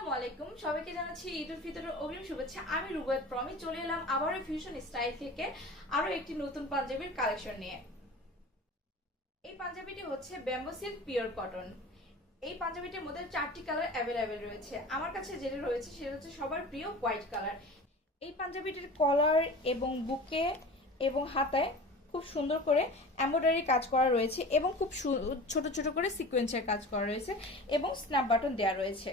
আসসালামু আলাইকুম, সবাইকে জানাচ্ছি ঈদ উল ফিতরের অগ্রিম শুভেচ্ছা। আমি রুবায়াত প্রমি চলে এলাম আবারও ফিউশন স্টাইল থেকে আরো একটি নতুন পাঞ্জাবির কালেকশন নিয়ে। এই পাঞ্জাবিটি হচ্ছে ব্যাম্বো সিল্ক পিওর কটন। এই পাঞ্জাবিটির মধ্যে 4টি কালার অ্যাভেলেবেল রয়েছে। আমার কাছে যেটা রয়েছে সেটা হচ্ছে সবার প্রিয় হোয়াইট কালার। এই পাঞ্জাবিটির কলার এবং বুকে এবং হাতায় খুব সুন্দর করে এমব্রয়ডারি কাজ করা রয়েছে এবং খুব ছোট ছোট করে সিকোয়েন্সের কাজ করা রয়েছে এবং স্ন্যাপ বাটন দেওয়া রয়েছে।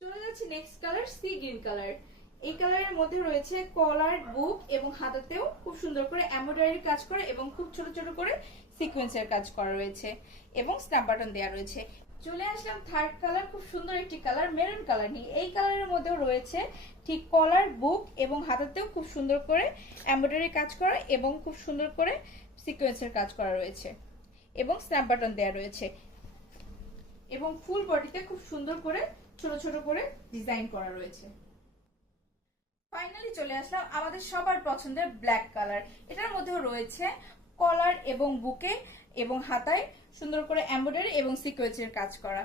চলে যাচ্ছে next colour, sea green colour. এই কালারের মধ্যে রয়েছে কলার, বুক এবং হাতাতেও খুব সুন্দর করে এমব্রয়ডারি কাজ করা এবং খুব ছোট ছোট করে সিকোয়েন্সের কাজ করা রয়েছে এবং স্ন্যাপ বাটন দেওয়া রয়েছে। চলে আসলাম থার্ড কালার, খুব সুন্দর একটি কালার, মেরুন কালার নিয়ে। এই কালারের মধ্যেও রয়েছে ঠিক কলার, বুক এবং হাতাতেও খুব সুন্দর করে এমব্রয়ডারি কাজ করা এবং খুব সুন্দর করে সিকোয়েন্সের কাজ করা রয়েছে এবং স্ন্যাপ বাটন দেওয়া রয়েছে এবং ফুল বডিতে খুব সুন্দর করে ছোট ছোট করে ডিজাইন করা রয়েছে। ফাইনালি চলে আসলাম আমাদের সবার পছন্দের ব্ল্যাক কালার। এটার মধ্যেও রয়েছে কলার এবং বুকে এবং হাতায় সুন্দর করে এমব্রয়ডারি এবং সিকোয়েন্সের কাজ করা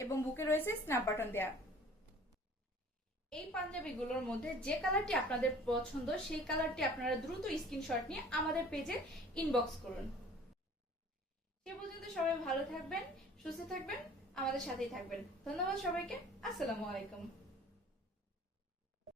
এবং বুকে রয়েছে স্ন্যাপ বাটন দেয়া। এই পাঞ্জাবিগুলোর মধ্যে যে কালারটি আপনাদের পছন্দ সেই কালারটি আপনারা দ্রুত স্ক্রিনশট নিয়ে আমাদের পেজে ইনবক্স করুন। সে পর্যন্ত সবাই ভালো থাকবেন, সুস্থ থাকবেন, আমাদের সাথেই থাকবেন। ধন্যবাদ সবাইকে। আসসালামু আলাইকুম।